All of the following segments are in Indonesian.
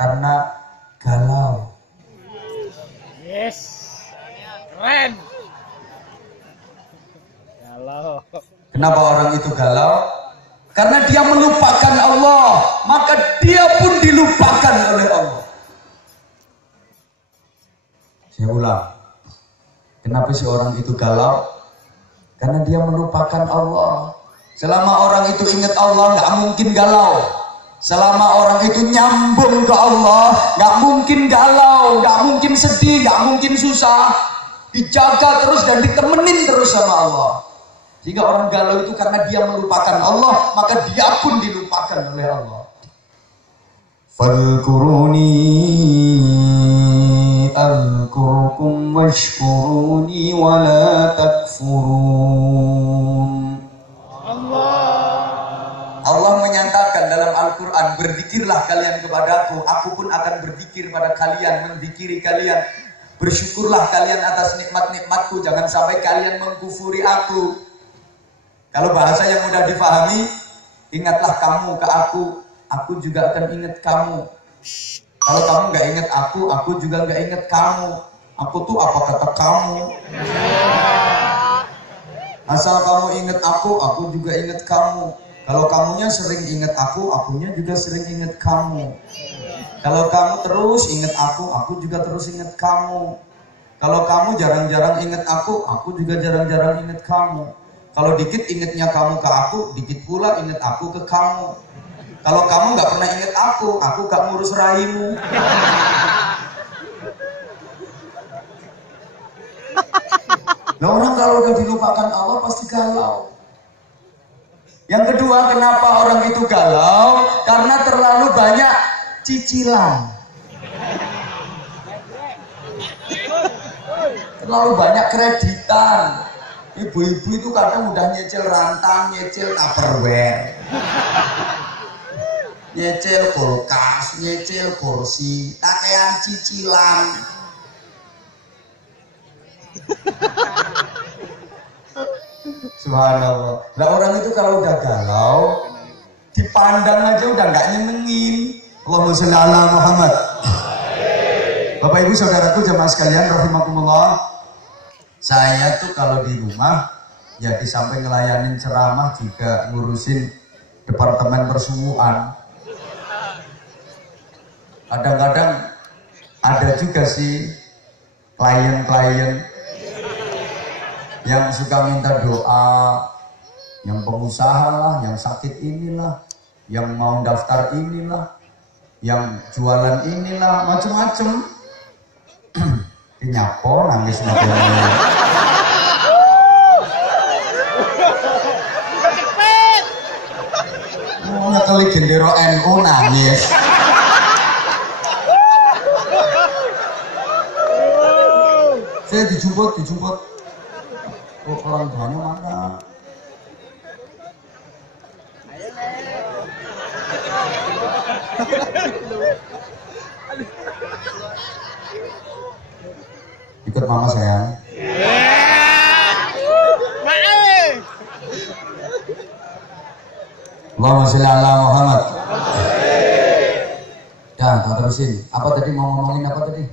Karena galau. Yes. Keren. Galau. Kenapa orang itu galau? Karena dia melupakan Allah, maka dia pun dilupakan oleh Allah. Saya ulang. Kenapa si orang itu galau? Karena dia melupakan Allah. Selama orang itu ingat Allah, nggak mungkin galau. Selama orang itu nyambung ke Allah, nggak mungkin galau, nggak mungkin sedih, nggak mungkin susah. Dijaga terus dan ditemenin terus sama Allah. Jika orang galau itu karena dia melupakan Allah, maka dia pun dilupakan oleh Allah. Fadhkuruni adhkurkum washkuruni wa la takfurun. Allah menyatakan dalam Al-Quran, berzikirlah kalian kepadaku, aku pun akan berzikir pada kalian, menzikiri kalian. Bersyukurlah kalian atas nikmat-nikmatku, jangan sampai kalian mengkufuri aku. Kalau bahasa yang mudah difahami, ingatlah kamu ke aku juga akan ingat kamu. Kalau kamu nggak ingat aku juga nggak ingat kamu. Aku tuh apa kata kamu? Asal kamu ingat aku juga ingat kamu. Kalau kamunya sering ingat akunya juga sering ingat kamu. Kalau kamu terus ingat aku juga terus ingat kamu. Kalau kamu jarang-jarang ingat aku juga jarang-jarang ingat kamu. Kalau dikit ingatnya kamu ke aku, dikit pula ingat aku ke kamu. Kalau kamu nggak pernah ingat aku gak ngurus rahimu. Nah, orang kalau udah dilupakan Allah pasti galau. Yang kedua, kenapa orang itu galau? Karena terlalu banyak cicilan. Terlalu banyak kreditan. Ibu-ibu itu kadang udah nyicil rantang, nyicil Tupperware, nyicil kulkas, nyicil kursi, kakean cicilan. Subhanallah. Nah, orang itu kalau udah galau, dipandang aja udah nggak nyenengin. Allahumma sholli ala Muhammad. Bapak Ibu saudaraku jemaah sekalian rahimakumullah. Saya tuh kalau di rumah ya di samping ngelayanin ceramah juga ngurusin departemen persubuhan. Kadang-kadang ada juga sih klien-klien yang suka minta doa, yang pengusaha lah, yang sakit inilah, yang mau daftar inilah, yang jualan inilah, macam-macam. Nyapo nangis makanya. Nyekeli gendera NU nangis. Saya dijemput. Oh, orang tuanya mana? Ikut mama sayang. Allahumma sholli ala Muhammad. Ya, tak terusin. Apa tadi mau ngomongin apa tadi?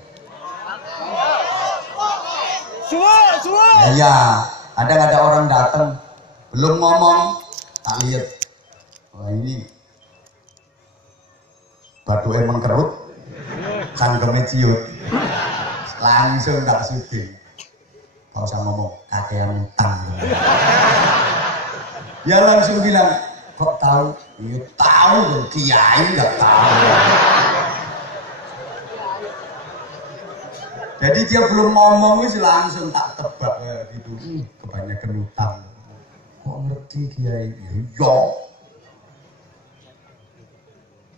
Ya, ada orang datang belum ngomong, tak lihat. Wah ini batu emang kerut, cangkeme ciut. Langsung tak sugih. Gak usah ngomong, kakean utang. Ya langsung bilang, kok tahu? Ya tahu, kiai nggak tahu. Jadi dia belum ngomong sih langsung tak tebak gitu. Kebanyakan utang. Kok ngerti kiai? Ya.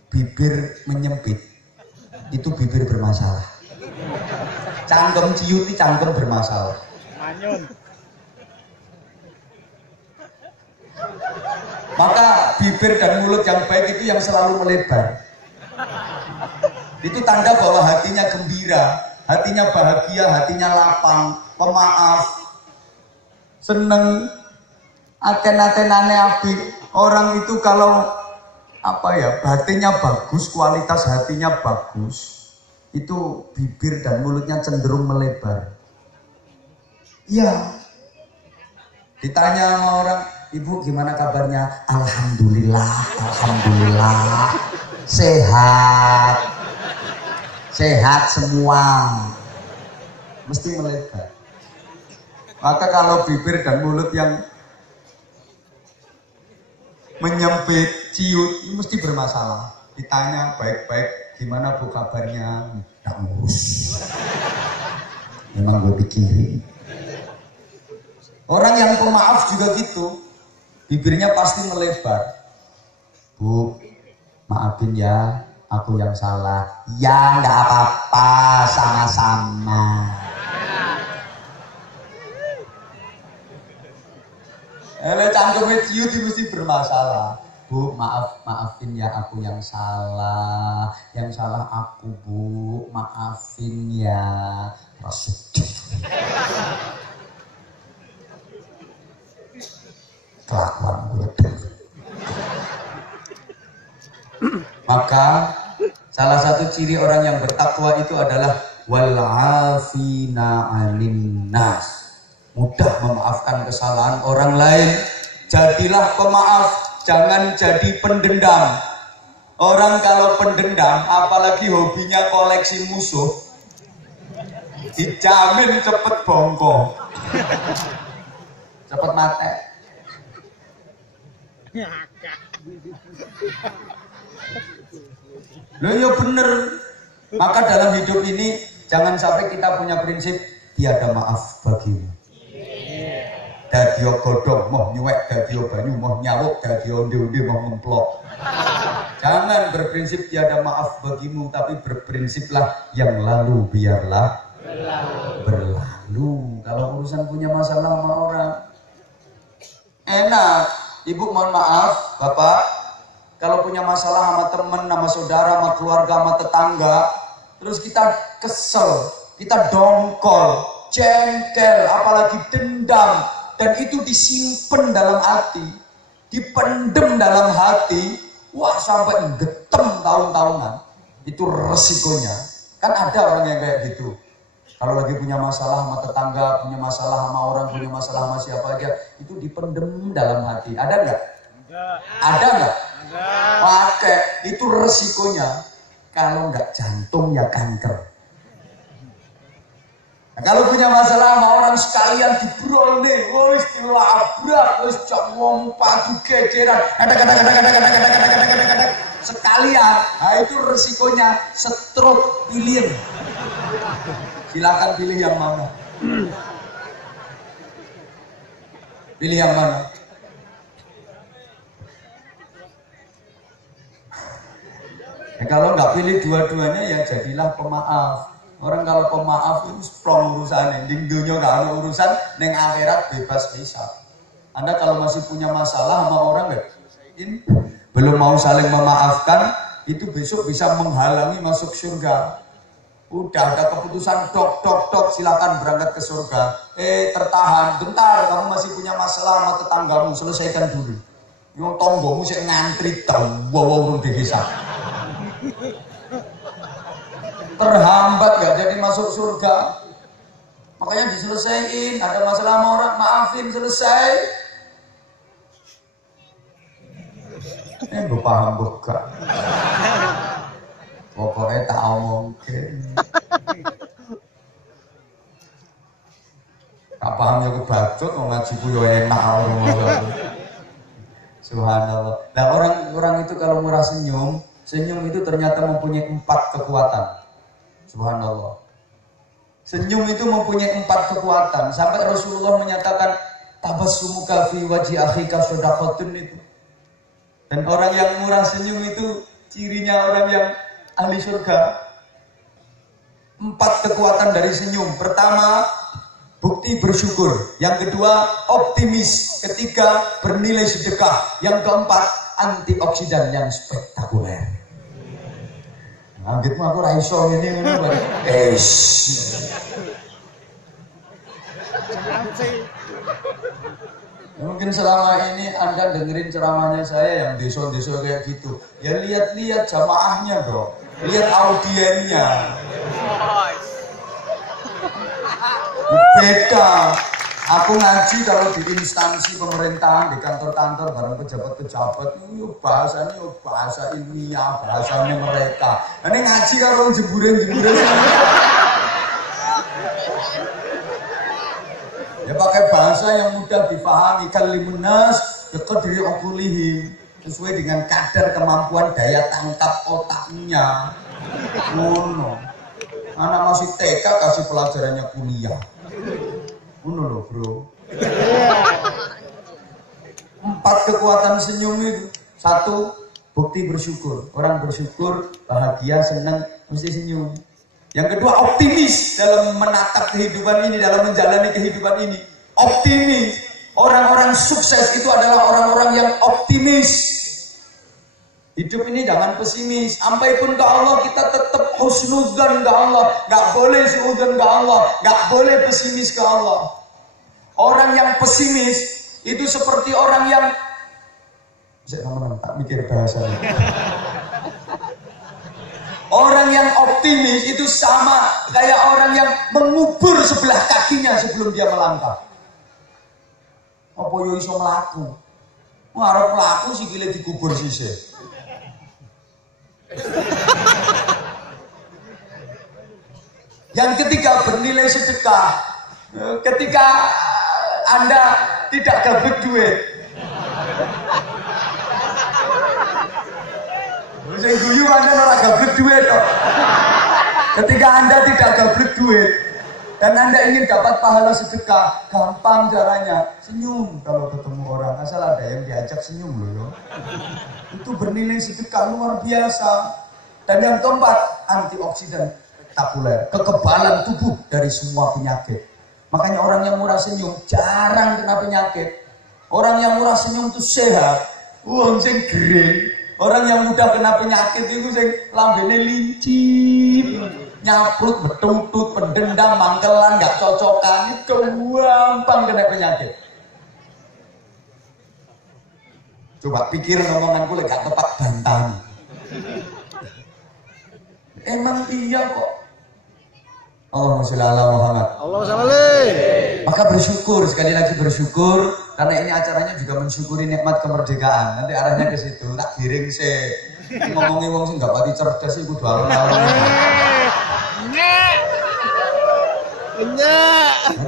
Bibir menyempit itu bibir bermasalah. Cangkem ciut itu cangkem bermasalah. Maka bibir dan mulut yang baik itu yang selalu melebar. Itu tanda bahwa hatinya gembira, hatinya bahagia, hatinya lapang, pemaaf, seneng, aten-atenane api. Orang itu kalau apa ya, batinnya bagus, kualitas hatinya bagus, itu bibir dan mulutnya cenderung melebar. Iya. Ditanya sama orang, ibu gimana kabarnya? Alhamdulillah, alhamdulillah, sehat, sehat semua. Mesti melebar. Maka kalau bibir dan mulut yang menyempit, ciut, ini mesti bermasalah. Ditanya baik-baik, gimana bu kabarnya? Nggak ngurus. Memang gue pikirin. Orang yang pemaaf juga gitu, bibirnya pasti melebar. Bu, maafin ya, aku yang salah. Ya nggak apa-apa, sama-sama. Cangkemnya ciut itu mesti bermasalah. Bu, maafin ya, aku yang salah. Yang salah aku, bu, maafin ya. Rasul. Kelakuan gue. Maka salah satu ciri orang yang bertakwa itu adalah wal afina 'anil nas. Mudah memaafkan kesalahan orang lain. Jadilah pemaaf, jangan jadi pendendam. Orang kalau pendendam, apalagi hobinya koleksi musuh, dijamin cepet bongkok, cepet mati. Loh ya bener. Maka dalam hidup ini jangan sampai kita punya prinsip tiada maaf bagimu. Dadio godhong moh nyuwek, dadio banyu moh nyawuk, dadio onde-onde moh ngemplok. Jangan berprinsip tiada maaf bagimu, tapi berprinsiplah yang lalu biarlah berlalu. Kalau urusan punya masalah sama orang, enak. Ibu mohon maaf, bapak, kalau punya masalah sama teman, sama saudara, sama keluarga, sama tetangga, terus kita kesel, kita dongkol, jengkel, apalagi dendam, dan itu disimpan dalam hati, dipendem dalam hati, wah sampai getem tahun-tahunan. Itu resikonya. Kan ada orang yang kayak gitu. Kalau lagi punya masalah sama tetangga, punya masalah sama orang, punya masalah sama siapa aja, itu dipendem dalam hati. Ada nggak? Ada nggak? Pakai. Itu resikonya. Kalau nggak jantung ya kanker. Nah, kalau punya masalah sama orang sekalian dibrone, wis dilabrak, wis cok wong padu gederan, sekalian. Nah itu resikonya stroke pilih. Silakan pilih yang mana. Pilih yang mana. Ya, kalau nggak pilih dua-duanya ya jadilah pemaaf. Orang kalau pemaaf itu plong urusannya. Di dunia nggak ada urusan, neng akhirat bebas hisab. Anda kalau masih punya masalah sama orang nggak, belum mau saling memaafkan, itu besok bisa menghalangi masuk surga. Udah ada keputusan dok, silakan berangkat ke surga. Tertahan, bentar, kamu masih punya masalah sama tetanggamu, selesaikan dulu. Yang tonggomu sih ngantri tahu, wow dihisap. Terhambat gak jadi masuk surga. Makanya diselesaikan, ada masalah sama orang, maafin, selesai. Gue paham bukan. Pokoknya tak mungkin. Tak paham ya kebacot, mau ngaji yo enak orang. Subhanallah. Nah orang itu kalau murah senyum itu ternyata mempunyai 4 kekuatan. Subhanallah. Senyum itu mempunyai 4 kekuatan. Sampai Rasulullah menyatakan tabassumuka fi wajhi akhika shadaqatun itu. Dan orang yang murah senyum itu cirinya orang yang ahli surga. 4 kekuatan dari senyum. Pertama, bukti bersyukur. Yang kedua, optimis. Ketiga, bernilai sedekah. Yang keempat, antioksidan yang spektakuler. Anggitmu aku raiso ini. Mungkin selama ini Anda dengerin ceramahnya saya yang deso-deso kayak gitu. Ya lihat-lihat jamaahnya dong. Lihat audiennya. Beda. Aku ngaji kalau di instansi pemerintahan, di kantor-kantor, bareng pejabat-pejabat, bahasanya bahasa ilmiah, bahasanya mereka. Ini ngaji kalau jeburan-jeburan. Ya pakai bahasa yang mudah difahami, kalimunas yaqdiri uqulihim, sesuai dengan kadar kemampuan daya tangkap otaknya. Ngono. Anak masih TK kasih pelajarannya kuliah. Ngono loh, Bro. 4 kekuatan senyum itu. 1, bukti bersyukur. Orang bersyukur, bahagia, senang, mesti senyum. Yang kedua, optimis dalam menatap kehidupan ini, dalam menjalani kehidupan ini. Optimis. Orang-orang sukses itu adalah orang-orang yang optimis. Hidup ini jangan pesimis. Sampai pun ke Allah kita tetap husnudzan ke Allah. Gak boleh suudzon ke Allah. Gak boleh pesimis ke Allah. Orang yang pesimis itu seperti orang yang... Saya tak mikir bahasanya. Orang yang optimis itu sama kayak orang yang mengubur sebelah kakinya sebelum dia melangkah. Apa yo iso mlaku? Ngarep mlaku sikile dikubur sisih. Yang ketiga, bernilai sedekah. Ketika Anda tidak gabut duit, saya guyu Anda ora gabut duit toh. Ketika Anda tidak gabut duit dan Anda ingin dapat pahala sedekah, gampang caranya. Senyum kalau ketemu orang, asal ada yang diajak senyum loh yo. Itu bernilai sedekah luar biasa. Dan yang keempat, antioksidan spektakuler, kekebalan tubuh dari semua penyakit. Makanya orang yang murah senyum jarang kena penyakit. Orang yang murah senyum itu sehat. Wong sing gering. Orang yang mudah kena penyakit itu sing lambene lincip, nyaprut, betutut, pendendam, mangkelan, gak cocokan, itu gampang kena penyakit. Coba pikir ngomonganku gak tepat bantahan. Emang iya kok. Allahumma sholli ala Muhammad. Allahumma sholli. Maka bersyukur, sekali lagi bersyukur, karena ini acaranya juga mensyukuri nikmat kemerdekaan. Nanti arahnya ke situ, tak giring sih. Ngomongin wong sing gak pati cerdas sih kudu alon-alon.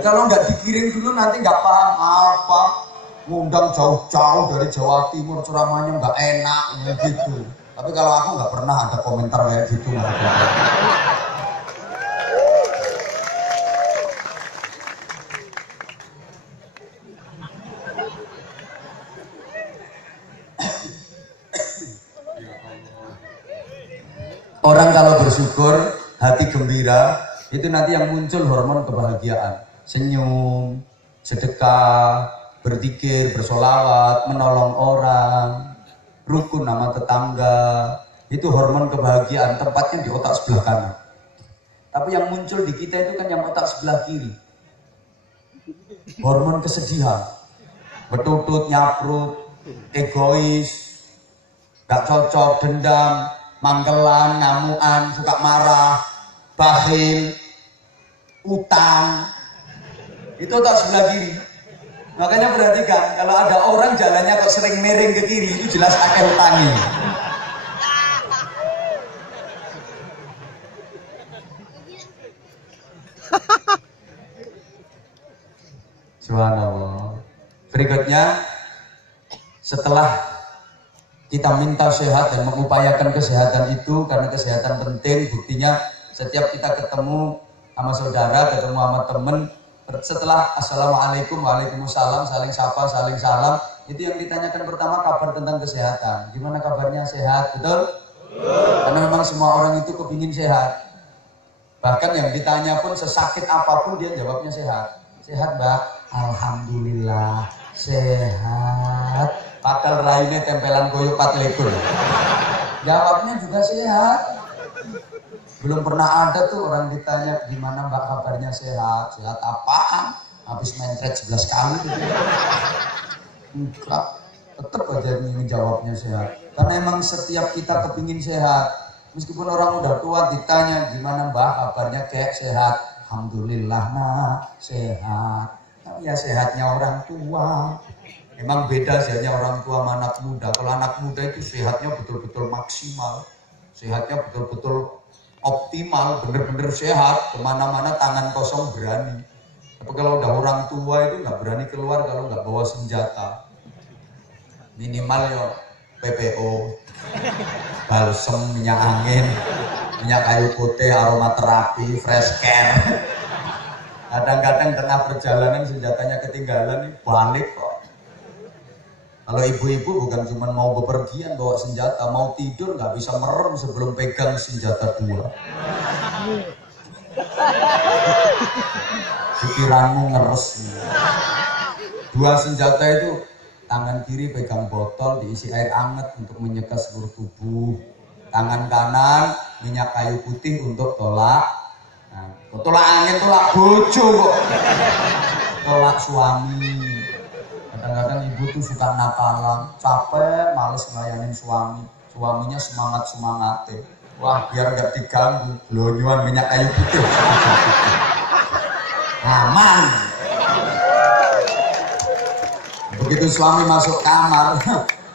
Kalau nggak dikirim dulu nanti nggak paham apa. Ngundang jauh-jauh dari Jawa Timur ceramahnya nggak enak gitu. Tapi kalau aku nggak pernah ada komentar kayak gitu. Orang kalau bersyukur, hati gembira, itu nanti yang muncul hormon kebahagiaan. Senyum, sedekah, berzikir, bersolawat, menolong orang, rukun sama tetangga. Itu hormon kebahagiaan, tempatnya di otak sebelah kanan. Tapi yang muncul di kita itu kan yang otak sebelah kiri. Hormon kesedihan, betutut, nyaprut, egois, gak cocok, dendam, mangkelan, ngamuan, suka marah, bakhil, utang. Itu otak sebelah kiri. Makanya perhatikan, kalau ada orang jalannya kok sering miring ke kiri, itu jelas akeh utangi. Subhanallah. Berikutnya, setelah kita minta sehat dan mengupayakan kesehatan itu, karena kesehatan penting, buktinya setiap kita ketemu sama saudara, ketemu sama temen, setelah assalamualaikum, waalaikumsalam, saling sapa, saling salam, itu yang ditanyakan pertama kabar tentang kesehatan. Gimana kabarnya, sehat? Betul? Karena memang semua orang itu kepingin sehat. Bahkan yang ditanya pun sesakit apapun dia jawabnya sehat. Sehat, Mbak? Alhamdulillah sehat. Pakal raine tempelan koyo 4 lekul. Jawabnya juga sehat. Belum pernah ada tuh orang ditanya gimana Mbak kabarnya, sehat. Sehat apaan? Habis mencret 11 kali. Enggak, tetap aja ngejawabnya sehat. Karena emang setiap kita kepingin sehat. Meskipun orang udah tua ditanya gimana mbak kabarnya, kayak sehat. Alhamdulillah nak sehat. Tapi ya sehatnya orang tua. Emang beda sehatnya orang tua sama anak muda. Kalau anak muda itu sehatnya betul-betul maksimal. Sehatnya betul-betul optimal, bener-bener sehat. Kemana-mana tangan kosong berani. Tapi kalau udah orang tua itu nggak berani keluar kalau nggak bawa senjata. Minimal ya PPO, balsem, minyak angin, minyak kayu putih, aromaterapi, fresh care. Kadang-kadang tengah perjalanan senjatanya ketinggalan nih, balik kok. Kalau ibu-ibu bukan cuma mau bepergian bawa senjata, mau tidur nggak bisa merem sebelum pegang senjata dua. Pikiranmu ngeres. Dua senjata itu, tangan kiri pegang botol diisi air hangat untuk menyeka seluruh tubuh. Tangan kanan minyak kayu putih untuk tolak. Nah, tolak angin, tolak bojo kok. Tolak suami. Kadang-kadang ibu tuh suka nakalan, capek, males ngelayanin suami. Suaminya semangat-semangatin. Wah, biar nggak diganggu, blonyuan minyak kayu putih. Aman. Begitu suami masuk kamar,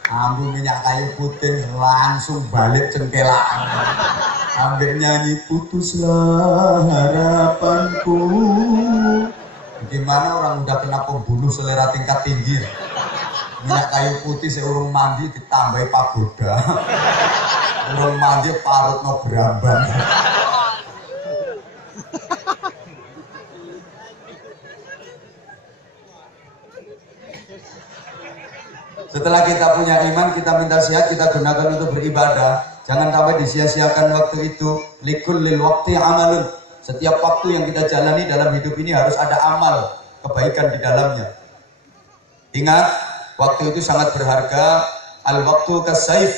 ambil minyak kayu putih, langsung balik cengkelaan. Ambil nyanyi putuslah harapanku. Gimana orang udah kena pembunuh selera tingkat tinggi. Minyak kayu putih seurung mandi ditambahi pagoda. Urung mandi parut no berambang. Setelah kita punya iman, kita minta sehat, kita gunakan untuk beribadah. Jangan sampai disia-siakan waktu itu. Likul lil wakti amalun. Setiap waktu yang kita jalani dalam hidup ini harus ada amal kebaikan di dalamnya. Ingat, waktu itu sangat berharga. Al waktu kasaif.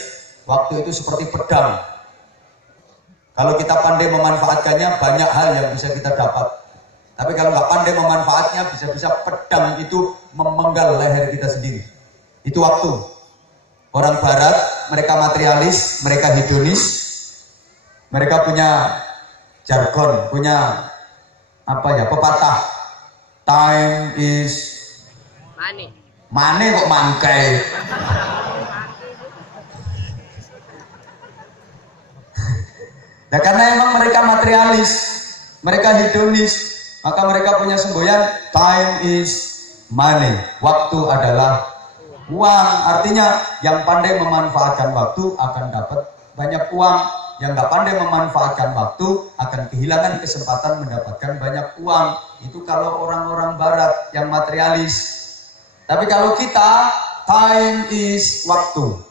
Waktu itu seperti pedang. Kalau kita pandai memanfaatkannya, banyak hal yang bisa kita dapat. Tapi kalau nggak pandai memanfaatnya, bisa-bisa pedang itu memenggal leher kita sendiri. Itu waktu. Orang barat, mereka materialis, mereka hedonis. Mereka punya jargon, punya pepatah. Time is money. Money kok mangkai. Nah, karena emang mereka materialis, mereka hedonis, maka mereka punya semboyan time is money. Waktu adalah uang. Artinya yang pandai memanfaatkan waktu akan dapat banyak uang. Yang nggak pandai memanfaatkan waktu akan kehilangan kesempatan mendapatkan banyak uang. Itu kalau orang-orang barat yang materialis. Tapi kalau kita, time is waktu.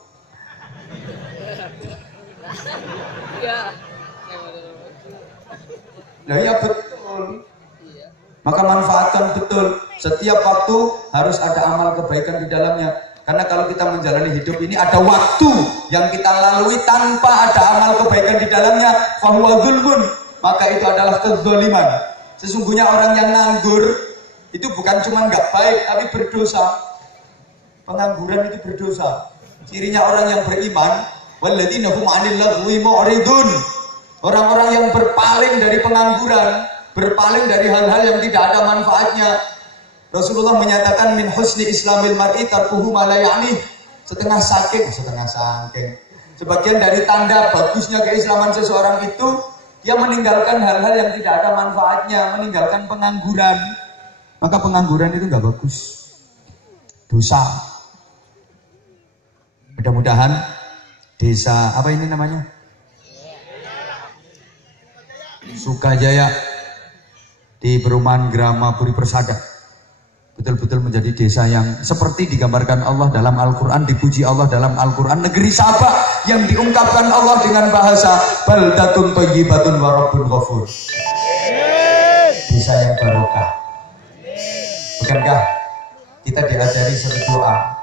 Nah, ya betul. Maka manfaatkan betul. Setiap waktu harus ada amal kebaikan di dalamnya. Karena kalau kita menjalani hidup ini ada waktu yang kita lalui tanpa ada amal kebaikan di dalamnya, fahuwa zulmun. Maka itu adalah kezaliman. Sesungguhnya orang yang nganggur itu bukan cuma nggak baik, tapi berdosa. Pengangguran itu berdosa. Cirinya orang yang beriman, walladzina hum 'anil lagwi mu'ridun. Orang-orang yang berpaling dari pengangguran, berpaling dari hal-hal yang tidak ada manfaatnya. Rasulullah menyatakan min husni islamil mar'i tarkuhu ma la ya'ni. Setengah saking. Sebagian dari tanda bagusnya keislaman seseorang itu dia meninggalkan hal-hal yang tidak ada manfaatnya, meninggalkan pengangguran. Maka pengangguran itu nggak bagus. Dosa. Mudah-mudahan desa apa ini namanya? Sukajaya di perumahan Grama Puri Persada betul-betul menjadi desa yang seperti digambarkan Allah dalam Al-Quran, dipuji Allah dalam Al-Quran. Negeri Sabah yang diungkapkan Allah dengan bahasa baldatun thayyibatun wa rabbun ghafur. Desa yang barokah. Bukankah kita diajari satu doa?